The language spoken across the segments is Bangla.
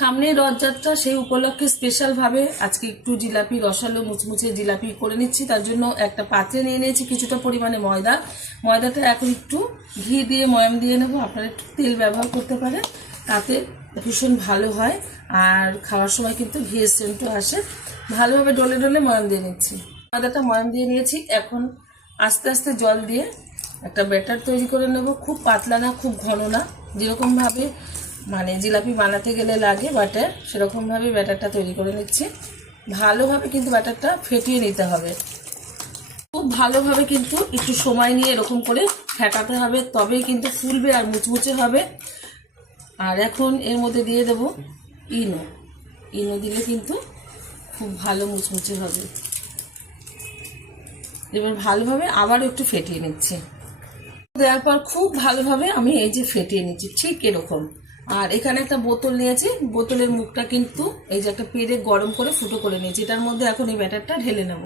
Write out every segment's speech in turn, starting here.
সামনে রথযাত্রা, সেই উপলক্ষে স্পেশাল ভাবে আজকে একটু জিলাপি, রসালো মুচমুচে জিলাপি করে নিচ্ছি। তার জন্য একটা পাত্রে নিয়ে নিয়েছি কিছুটা পরিমাণে ময়দাটা এখন একটু ঘি দিয়ে ময়াম দিয়ে নেবো। আপনারা একটু তেল ব্যবহার করতে পারেন, তাতে ভীষণ ভালো হয়। আর খাওয়ার সময় কিন্তু ঘিয়ের সেন্টও আসে। ভালোভাবে ডলে ডলে ময়াম দিয়ে নিচ্ছি। ময়দাটা ময়াম দিয়ে নিয়েছি। এখন আস্তে আস্তে জল দিয়ে একটা ব্যাটার তৈরি করে নেব। খুব পাতলা না, খুব ঘন না, যেরকমভাবে মানে জিলাপি বানাতে গেলে লাগে ব্যাটার, সেরকমভাবে ব্যাটারটা তৈরি করে নিচ্ছি। ভালোভাবে কিন্তু ব্যাটারটা ফেটিয়ে নিতে হবে। খুব ভালোভাবে কিন্তু একটু সময় নিয়ে এরকম করে ফেটাতে হবে, তবেই কিন্তু ফুলবে আর মুচমুচে হবে। আর এখন এর মধ্যে দিয়ে দেব ইনো দিলে কিন্তু খুব ভালো মুচমুচে হবে। এবার ভালোভাবে আবারও একটু ফেটিয়ে নিচ্ছি। দেওয়ার পর খুব ভালোভাবে আমি এই যে ফেটিয়ে নিচ্ছি, ঠিক এরকম। আর এখানে একটা বোতল নিয়েছি, বোতলের মুখটা কিন্তু এই যে একটা পেরে গরম করে ফুটো করে নিয়েছি। এটার মধ্যে এখন এই ব্যাটারটা ঢেলে নেব।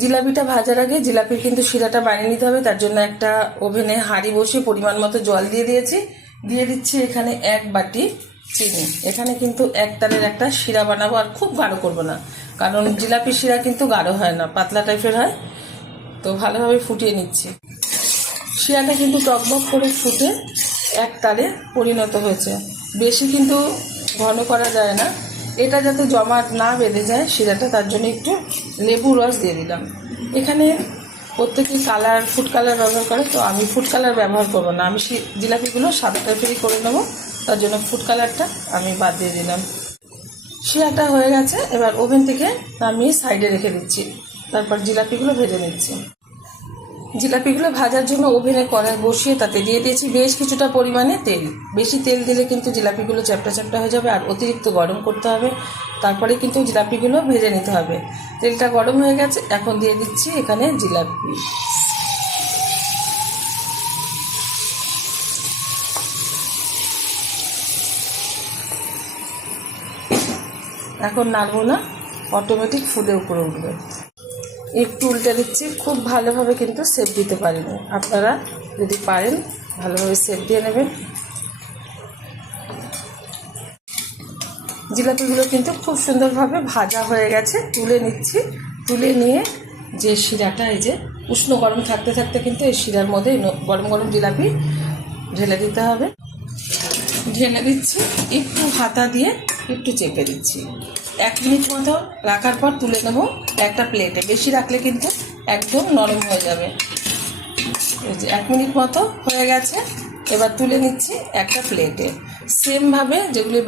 জিলাপিটা ভাজার আগে জিলাপির কিন্তু শিরাটা বানিয়ে নিতে হবে। তার জন্য একটা ওভেনে হাঁড়ি বসিয়ে পরিমাণ মতো জল দিয়ে দিয়েছি। দিয়ে দিচ্ছি এখানে 1 বাটি চিনি। এখানে কিন্তু এক তারের একটা শিরা বানাবো, আর খুব গাঢ় করবো না, কারণ জিলাপির শিরা কিন্তু গাঢ় হয় না, পাতলা টাইপের হয়। তো ভালোভাবে ফুটিয়ে নিচ্ছি। শিরাটা কিন্তু টকবক করে ফুটে এক তারে পরিণত হয়েছে। বেশি কিন্তু ঘন করা যায় না, এটা যাতে জমাট না বেঁধে যায় শিরাটা, তার জন্য একটু লেবু রস দিয়ে দিলাম। এখানে প্রত্যেকেই ফুড কালার ব্যবহার করে, তো আমি ফুড কালার ব্যবহার করবো না। আমি জিলাপিগুলো সাদা টাইপেরই করে নেবো, তার জন্য ফুড কালারটা আমি বাদ দিয়ে দিলাম। শিরাটা হয়ে গেছে, এবার ওভেন থেকে আমি সাইডে রেখে দিচ্ছি। তারপর জিলাপিগুলো ভেজে নিচ্ছি। জিলাপিগুলো ভাজার জন্য ওভেনে কড়াই বসিয়ে তাতে দিয়ে দিয়েছি বেশ কিছুটা পরিমাণে তেল। বেশি তেল দিলে কিন্তু জিলাপিগুলো চ্যাপটা চ্যাপটা হয়ে যাবে, আর অতিরিক্ত গরম করতে হবে। তারপরে কিন্তু জিলাপিগুলো ভেজে নিতে হবে। তেলটা গরম হয়ে গেছে, এখন দিয়ে দিচ্ছি এখানে জিলাপি। এখন নাড়বো না, অটোমেটিক ফুলে উপরে উঠবে। একটু উল্টে দিচ্ছি। খুব ভালোভাবে কিন্তু সেপ দিতে পারিনি, আপনারা যদি পারেন ভালোভাবে সেপ দিয়ে নেবেন। জিলাপিগুলো কিন্তু খুব সুন্দরভাবে ভাজা হয়ে গেছে। তুলে নিচ্ছি। তুলে নিয়ে যে শিরাটা, এই যে উষ্ণ গরম থাকতে থাকতে কিন্তু এই শিরার মধ্যে গরম গরম জিলাপি ঢেলে দিতে হবে। ঢেলে দিচ্ছি, একটু হাতা দিয়ে একটু চেপে দিচ্ছি। 1 মিনিট মতো রাখার পর তুলে নেব একটা প্লেটে। বেশি রাখলে কিন্তু একদম নরম হয়ে যাবে। এই যে 1 মিনিট মতো হয়ে গেছে, এবার তুলে নিচ্ছি একটা প্লেটে। সেমভাবে যেগুলি